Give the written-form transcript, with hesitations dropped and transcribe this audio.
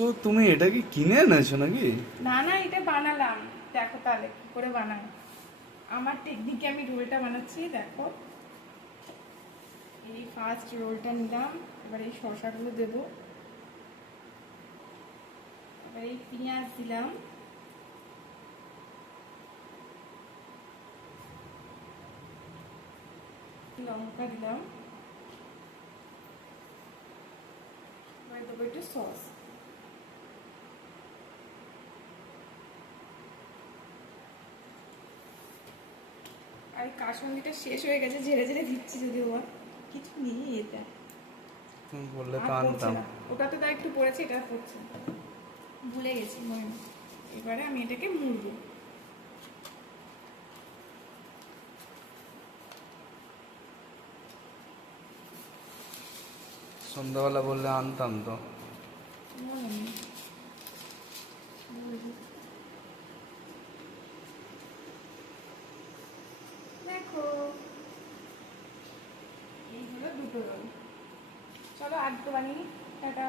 তো তুমি এটা কি কিনে এনেছো নাকি? না না, এটা বানালাম। দেখো তাহলে কি করে বানাই। আমার টেকনিকে আমি রোলটা বানাচ্ছি, দেখো। এই ফার্স্ট রোলটা নিলাম, এবার এই শসাগুলো দেবো, এবার এই পেঁয়াজ দিলাম, লঙ্কা দিলাম, এবার দেবো একটু সস। আর এই কাসুন্দিটা শেষ হয়ে গেছে, ঝেড়ে ঝেড়ে দিচ্ছি, যদিও বা কিছু নেই এটা। তুমি বললে আর তো পড়ছে আনতাম। না, ওটাতে তার একটু পড়েছে, এটা আর পড়ছে না। ভুলে গেছি মনে নেই। এবারে আমি এটাকে মুড়বো। সন্ধ্যাবেলা বললে আনতাম তো। মনে নেই, মুড়বো। দেখো, এই হলো দুটো রোল। চলো আর দুটো বানিয়ে টাটা।